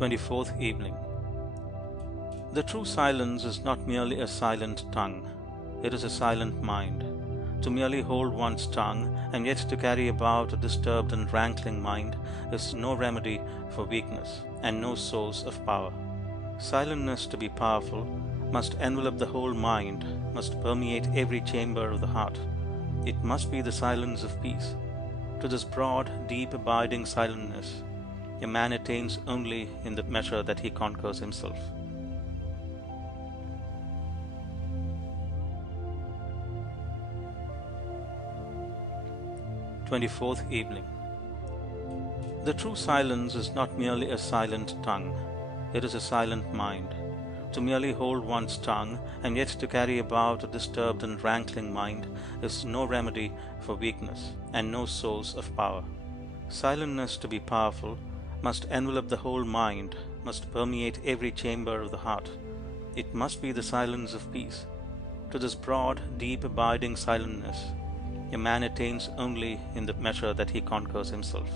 24th Evening. The true silence is not merely a silent tongue, it is a silent mind. To merely hold one's tongue and yet to carry about a disturbed and rankling mind is no remedy for weakness and no source of power. Silentness, to be powerful, must envelop the whole mind, must permeate every chamber of the heart. It must be the silence of peace. To this broad, deep, abiding silentness, a man attains only in the measure that he conquers himself. Twenty-fourth Evening. The true silence is not merely a silent tongue, it is a silent mind. To merely hold one's tongue and yet to carry about a disturbed and rankling mind is no remedy for weakness and no source of power. Silentness, to be powerful, must envelop the whole mind, must permeate every chamber of the heart. It must be the silence of peace. To this broad, deep, abiding silentness, a man attains only in the measure that he conquers himself.